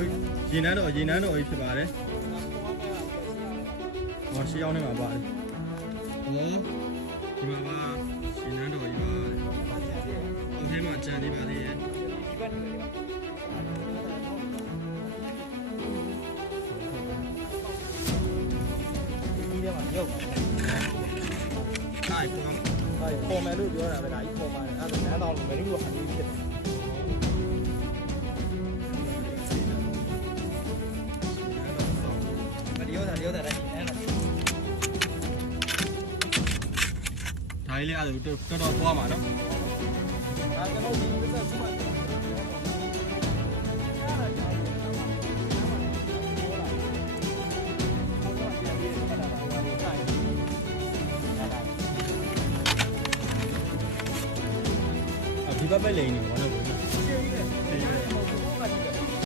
ကိုရေနန်းတော်ရေနန်းတော်ကြီးဖြစ်ပါတယ်ဟောရှေးအောင်နေမှာပါတယ်ဟောဒီမှာပါရေနန်းတော်ကြီးပါအောက်ထဲမှာကြံနေပါသေးရဲ့ဒီထဲမှာရုပ်အဲ့ပေါ်မှာဟာပေါ်မယ်လို့ပြောတာပဲဒါကြီးပေါ်မှာအဲ့ဒါနန်းတော်လိုမယ်လို့အတူဖြစ်တယ် điếu tại đây. Thấy lia rồi tôi đo qua mà đó. Hãy subscribe cho kênh Ghiền Mì Gõ Để không bỏ lỡ những video hấp dẫn